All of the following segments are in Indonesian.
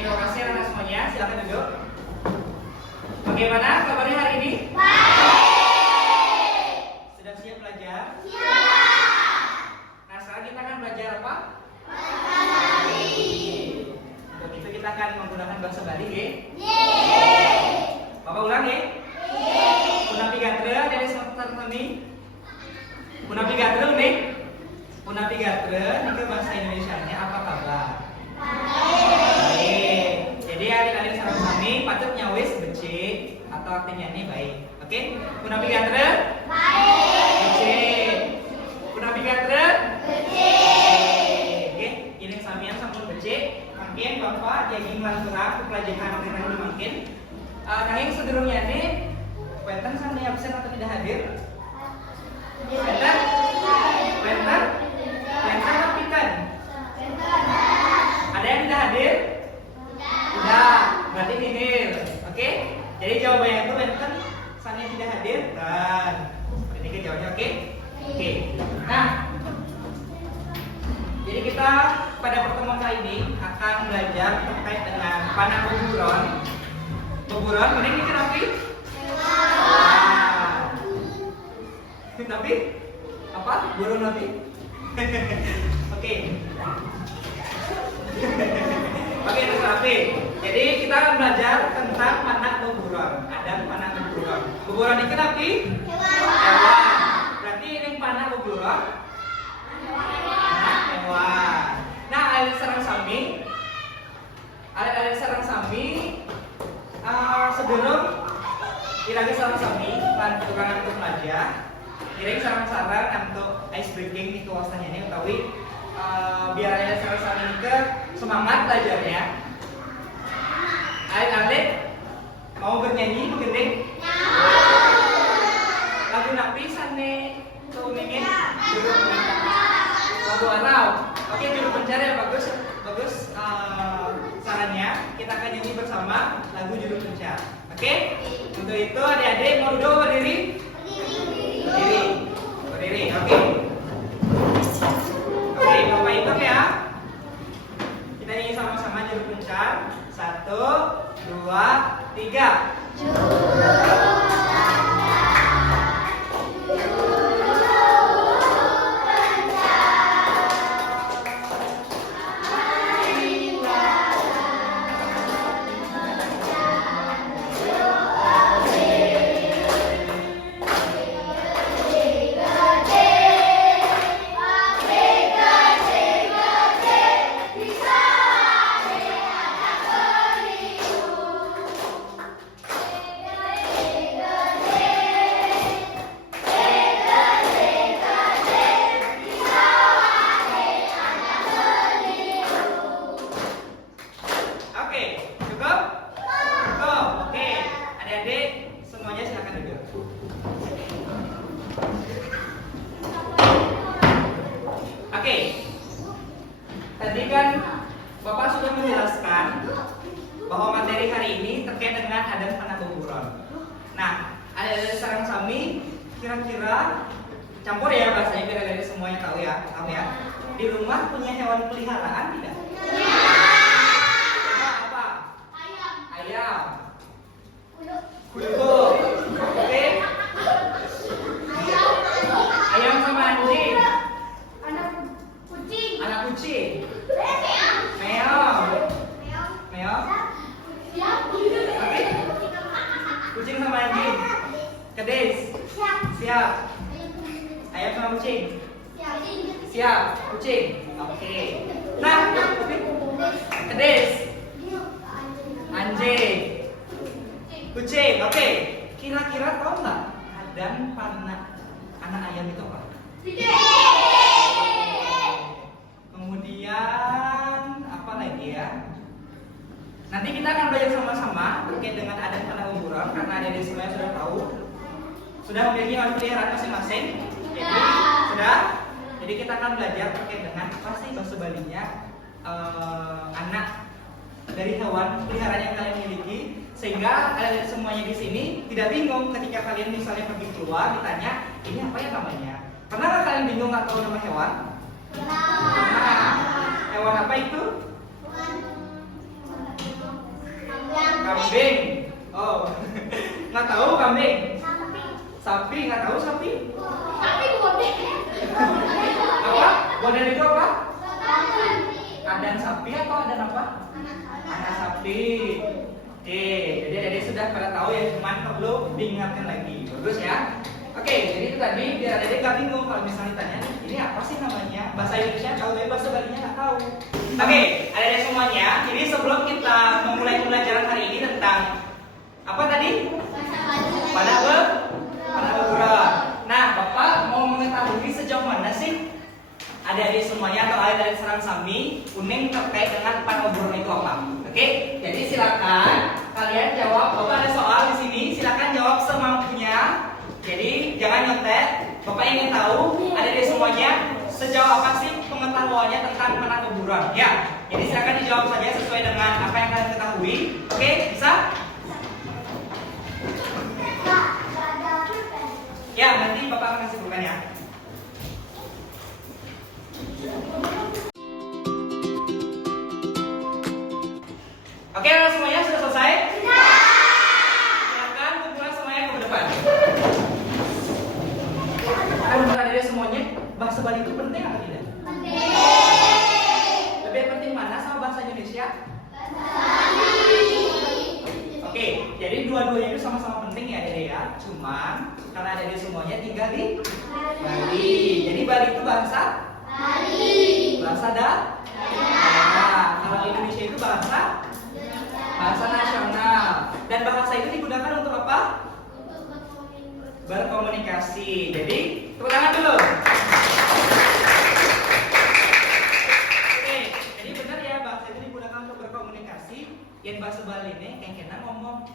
Terima kasih anak semuanya. Silakan duduk. Bagaimana kabarnya hari ini? Baik. Sudah siap belajar? Siap. Nah, sekarang kita akan belajar apa? Bahasa Bali. Untuk itu kita akan menggunakan bahasa Bali, ya? Yeay. Bapak ulang, ya? Yeay. Punapi gatre dari semester kami. Punapi gatre, nih. Punapi gatre, ini ke bahasa Indonesianya apa kabar? Baik. Jadi adik-adik sareng kami patut nyawis becik atau artinya ini baik. Oke? Punapi gatre? Baik. Becik. Punapi gatre? Becik. Oke, ini samian sampun becik. Mungkin Bapak jadi kurang pelajaran kita mungkin. Nanging sedurungnya ini Wenten sami absen atau tidak hadir? Wenten? Wenten? Wenten lapikan? Ada yang tidak hadir? Tidak, berarti nihil. Oke? Jadi jawabannya itu Wenten sami tidak hadir dan ini ke jawabannya, oke? Oke. Nah, jadi kita pada pertemuan kali ini akan belajar terkait dengan panah buburon. Buburon, ini kenapa? Tapi apa? Burung nabi? Oke. Oke, terapi. Jadi kita akan belajar tentang panah buburon. Ada panah buburon. Buburon ini kenapa? Hewan. Berarti ini panah buburon. Hewan. Nah, alit sareng sami. Alit sareng sami. Sebelum iragi sareng sami, lan turangan untuk pelajar. Kiring sarang-sarang untuk ice breaking di kawasannya ini utawi biar alit sareng sami ke semangat belajarnya. Alit-alit mau bernyanyi mungkin lagu napi sane keumingin judul lagu arau. Oke, judul pencari ya bagus sarannya kita akan nyanyi bersama lagu judul pencar. Oke, untuk itu adik-adik mau duduk berdiri? Berdiri. Oke, Bapak hitung ya. Kita nyanyi sama-sama judul pencar. 1, 2, 3. Tadi kan Bapak sudah menjelaskan bahwa materi hari ini terkait dengan adat panah buburon. Nah, adat sareng sami kira-kira campur ya bahasanya biar adik semuanya tahu ya. Di rumah punya hewan peliharaan tidak? Apa? Ayam. Kudu. Oke. Ayam sama anjing. Anak kucing. Meong. Oke. Kucing sama anjing. Kedis. Siap. Ayam sama kucing. Siap. Kucing. Oke. Nah, kedis. Anjing. Kucing. Oke. Kira-kira tahu nggak adan panah anak ayam itu apa? Kemudian apa lagi ya? Nanti kita akan belajar sama-sama terkait dengan adan panah buburan karena adik-adik semuanya sudah tahu, sudah memiliki hewan peliharaan masing-masing. Jadi sudah. Jadi kita akan belajar terkait dengan apa sih bahasa Balinya anak dari hewan peliharaan yang kalian miliki, sehingga kalian semuanya di sini tidak bingung ketika kalian misalnya pergi keluar ditanya ini apa ya namanya. Pernah nggak kalian bingung nggak tahu nama hewan? Nah, hewan apa itu? Kambing. Oh, nggak tahu kambing. Sapi nggak tahu sapi. Apa? Bodan itu apa? Adan sapi atau adan apa? Anak sapi. Oke, jadi adik sudah pada tahu ya, cuman perlu diingatkan lagi. Bagus ya. Oke, jadi itu tadi biar adik gak bingung kalau misalnya ditanya ini apa sih namanya? Bahasa Indonesia tahu tapi bahasa Balinya nggak tahu. Oke, adik-adik semuanya. Jadi sebelum kita memulai pembelajaran hari ini tentang apa tadi? Panah buburan. Nah, Bapak mau mengetahui sejauh mana sih adik-adik semuanya atau adik-adik Sarang Sami kuning terkait dengan panah buburan itu apa? Oke, jadi silakan kalian jawab. Bapak ada soal di sini, silakan jawab semampunya. Jadi jangan nyontek. Bapak ingin tahu adik-adik semuanya sejauh apa sih pengetahuannya tentang panah buburan. Ya, jadi silakan dijawab saja sesuai dengan apa yang kalian ketahui. Oke, bisa? Ya, nanti Bapak akan kasih pulpen ya. Oke, semuanya sudah selesai? Silakan kumpulan semuanya ke depan. Menurut adik-adik semuanya, bahasa Bali itu penting atau tidak? Penting. Lebih penting mana sama bahasa Indonesia? Oke, jadi dua-duanya itu sama-sama penting ya adik-adik ya. Cuman karena adik-adik semuanya tinggal di Bali. Jadi Bali itu bahasa? Bahasa daerah. Kalau Indonesia itu bahasa nasional. Dan bahasa itu digunakan untuk apa? Berkomunikasi. Jadi tepuk tangan dulu. Oke, jadi benar ya bahasa itu digunakan untuk berkomunikasi. Yang bahasa Bali ini kena ngomong,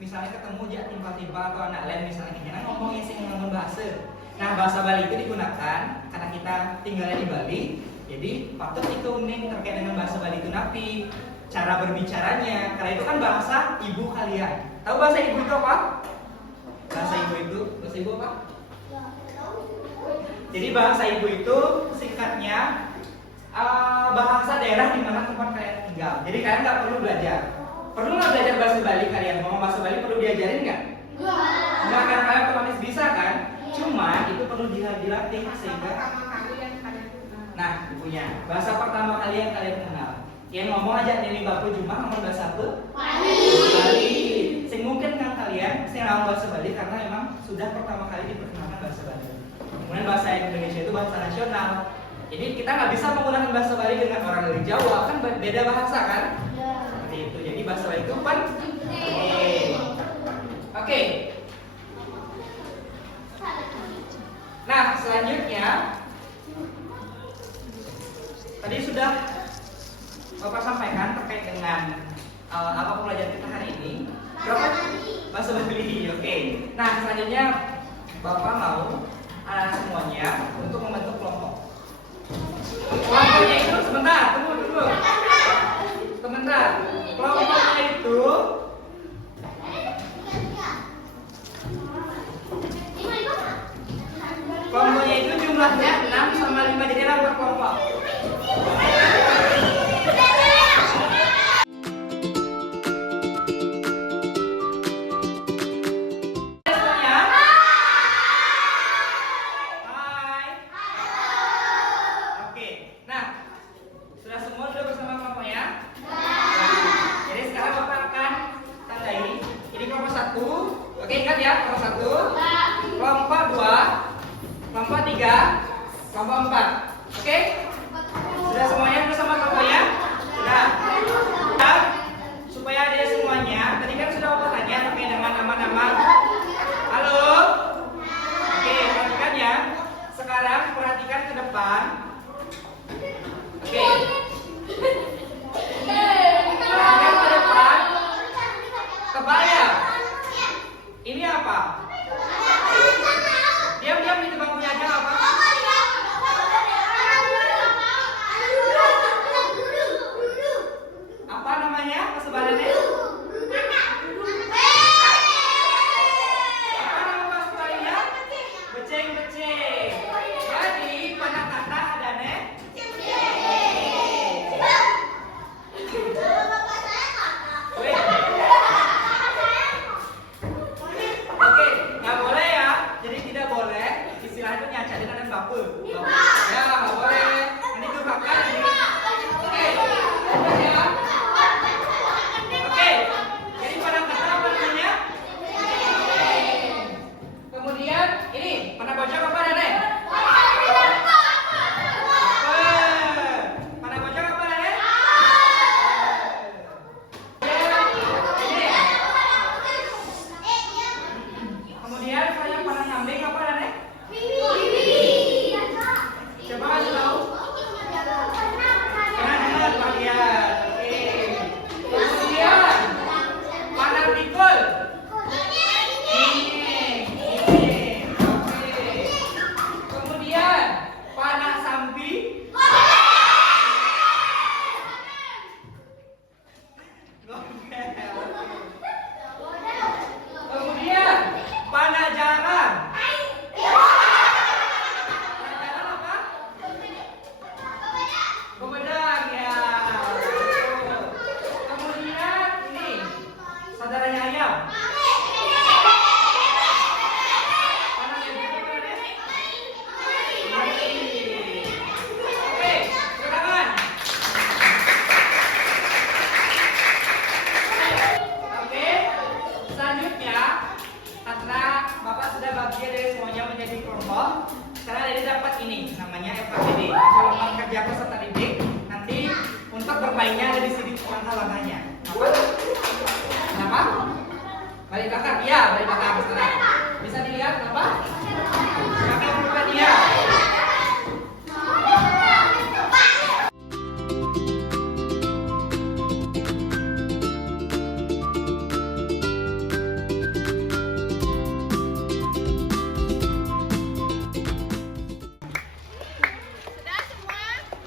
misalnya ketemu aja tiba-tiba atau anak lain misalnya kena ngomong yang sing ngomong bahasa. Nah, bahasa Bali itu digunakan karena kita tinggalnya di Bali. Jadi patut itu unik terkait dengan bahasa Bali itu napi, cara berbicaranya. Karena itu kan bahasa ibu kalian. Tahu bahasa ibu itu apa? Bahasa ibu apa? Jadi bahasa ibu itu singkatnya bahasa daerah di mana tempat kalian tinggal. Jadi kalian nggak perlu belajar. Perlu nggak belajar bahasa Bali kalian? Ngomong bahasa Bali perlu diajarin nggak? Nggak, kan kalian otomatis bisa kan? Cuma itu perlu dilatih sehingga. Nah, ibunya bahasa pertama kali yang kalian kenal. Yang ngomong aja Nini Bapu Jumah ngomong bahasa apa? Bali. Sing mungkin kan kalian sing ngomong bahasa Bali karena memang sudah pertama kali diperkenalkan bahasa Bali. Kemudian bahasa Indonesia itu bahasa nasional. Jadi kita nggak bisa menggunakan bahasa Bali dengan orang dari Jawa, kan beda bahasa kan? Seperti itu. Jadi bahasa Bali itu penting. Oke. Nah, selanjutnya tadi sudah Bapak sampaikan terkait dengan apa pelajaran kita hari ini. Berapa? Bahasa Bali. Oke. Nah, selanjutnya Bapak mau semuanya untuk membentuk kelompok. Kelompoknya itu sebentar, tunggu. Sebentar. Kelompoknya itu jumlahnya 6 sama 5, jadi 6 per kelompok. Kelompok 3, kelompok 4. Oke? Sudah semuanya bersama kelompoknya? Sudah. Dan supaya ada semuanya, tadi kan sudah Bapak tanya terkait dengan Saudaranya ayam. Mana Des? Mana Des? Oke, tangan. Oke, selanjutnya karena Bapak sudah bagi dari semuanya menjadi kelompok, sekarang Dede dapat ini namanya FKBD. Kelompok kerja peserta didik. Nanti untuk bermainnya ada di sini langkah-langkahnya. Apa? Kenapa? Balik belakang? Iya, balik belakang sekarang. Bisa dilihat apa? Pakai pulpen ya. Sudah semua?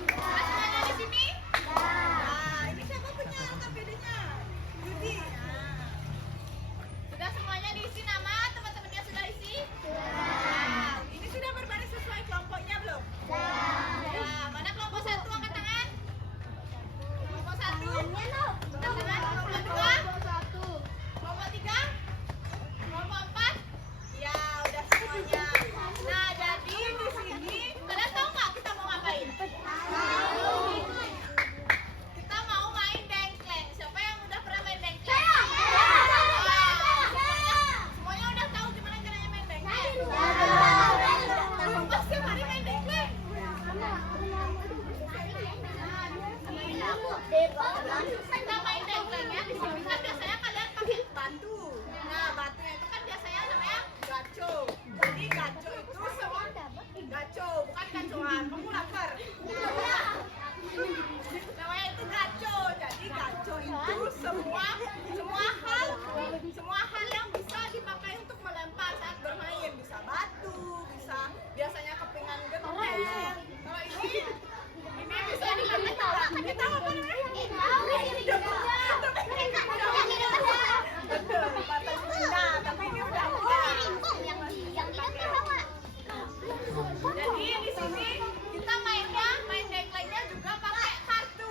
Sudah semuanya di sini? Nah, ini siapa punya KPD-nya? Yudi. Nah. Sudah semuanya diisi nama? Teman-temannya sudah isi? Sudah. Ini sudah berbaris sesuai kelompoknya belum? Sudah. Mana kelompok 1? Angkat tangan. Kelompok 1? Angkat tangan. Kelompok 2? Kelompok 3? Kelompok 4? Ya, udah semuanya. Nah, jadi di sini kalian tahu nggak kita mau ngapain? Kita mau main dengkleng. Siapa yang udah pernah main dengkleng? Semuanya udah tahu gimana caranya main dengkleng? Pas setiap hari main dengkleng. Kita main dengklengnya di sini kan biasanya kalian pakai batu. Nah, batunya itu kan biasanya namanya gaco. Jadi gaco itu semua gaco, bukan gacoan. Kamu lapar. Namanya itu gaco. Jadi gaco itu semua hal yang bisa dipakai untuk melempar saat bermain. Bisa batu, bisa biasanya kepingan genteng. Kalau ini bisa dilempar. Kita apa namanya? Betul, batu Cina. Tapi ini udah jadi di sini kita main dengklengnya juga pakai kartu.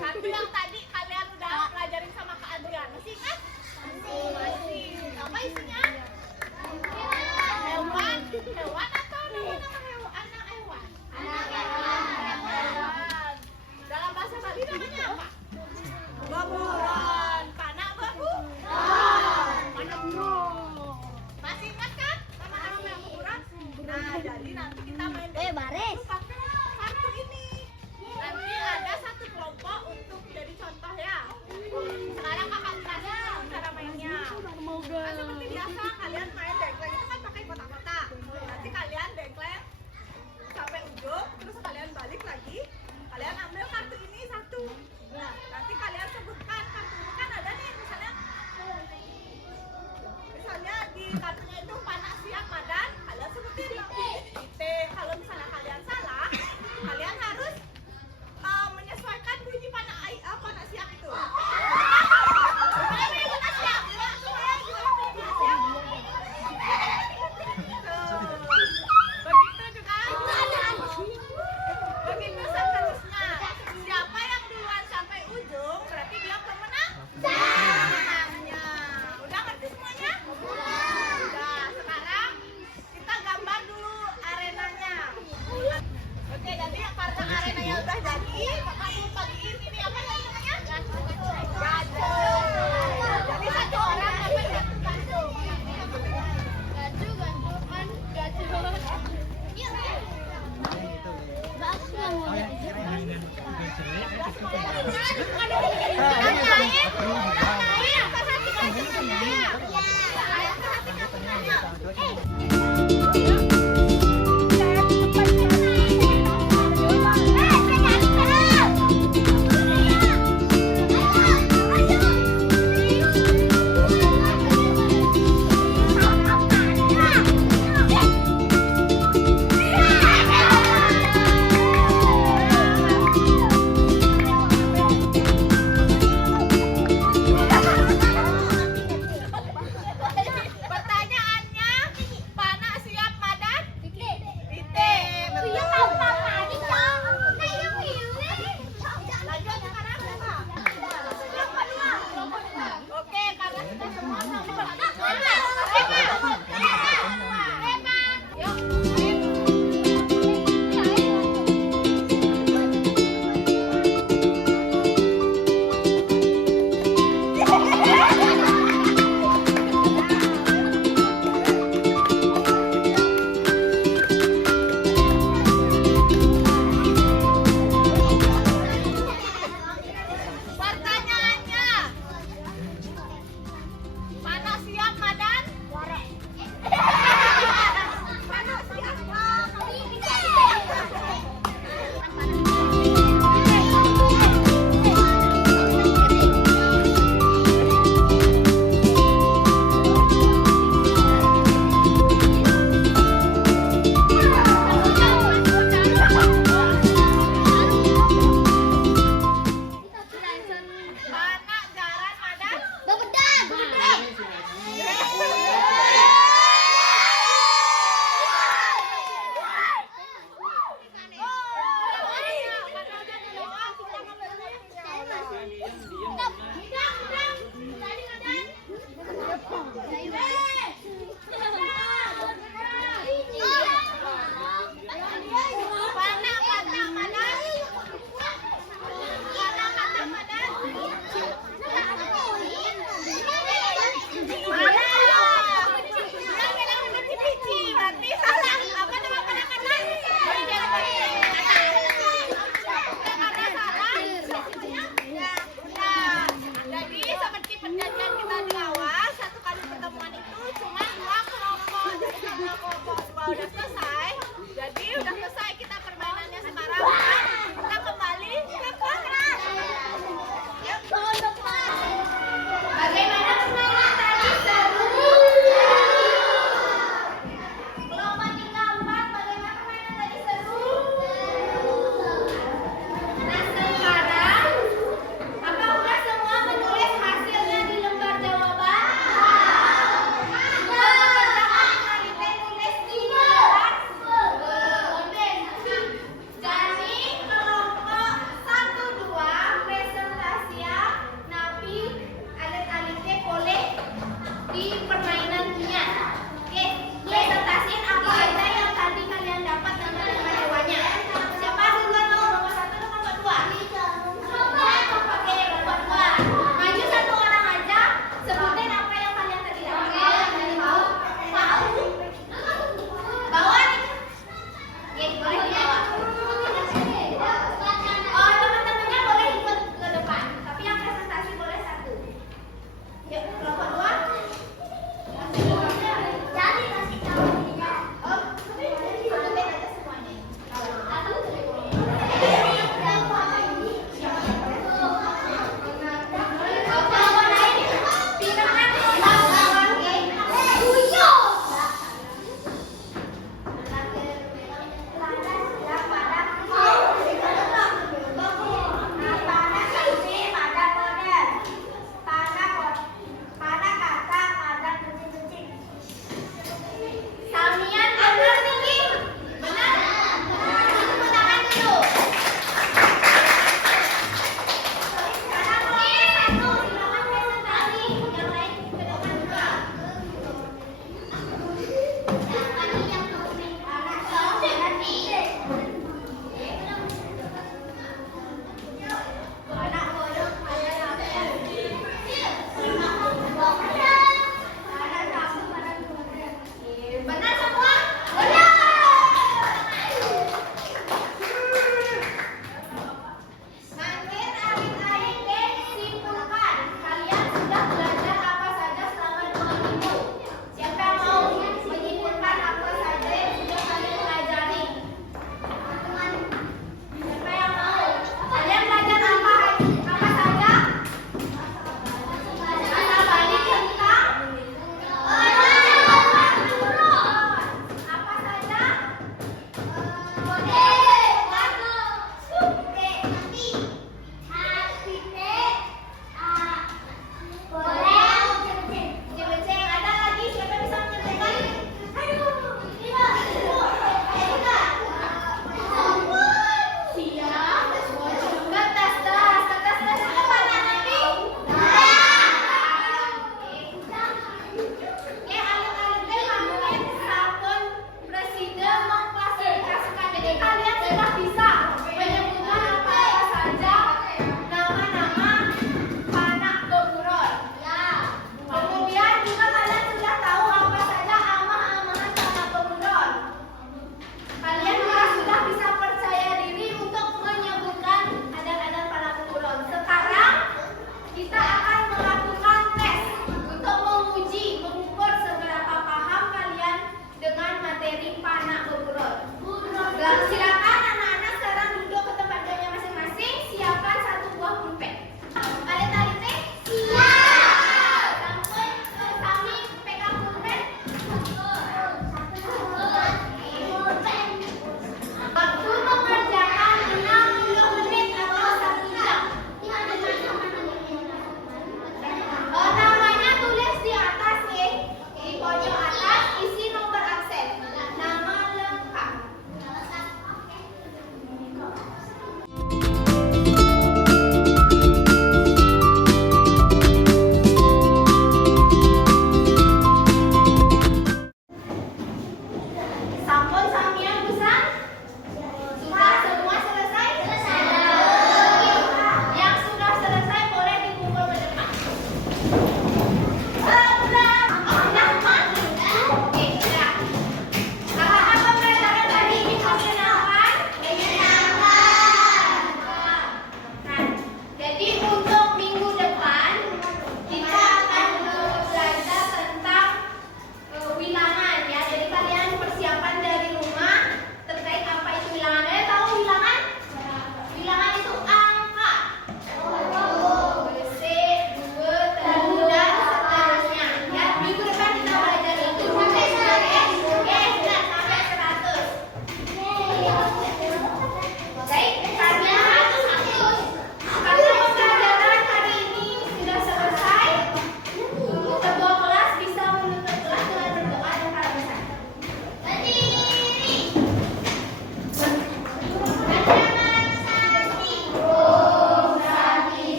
Kartu yang tadi kalian udah pelajarin sama Kak Adrian. Masih ingat? Masih. Apa isinya? Hewan atau nama-nama hewan? Anak hewan. Hewan. Dalam bahasa Bali namanya apa? Baburan. Panak babu? Panak burung. Masih ingat kan nama-nama baburan? Nah, jadi nanti kita main baris. pakai kartu ini. Nanti ada satu kelompok untuk jadi contoh ya. Sekarang kakak jelasin cara mainnya. Kan seperti biasa kalian main dengkleng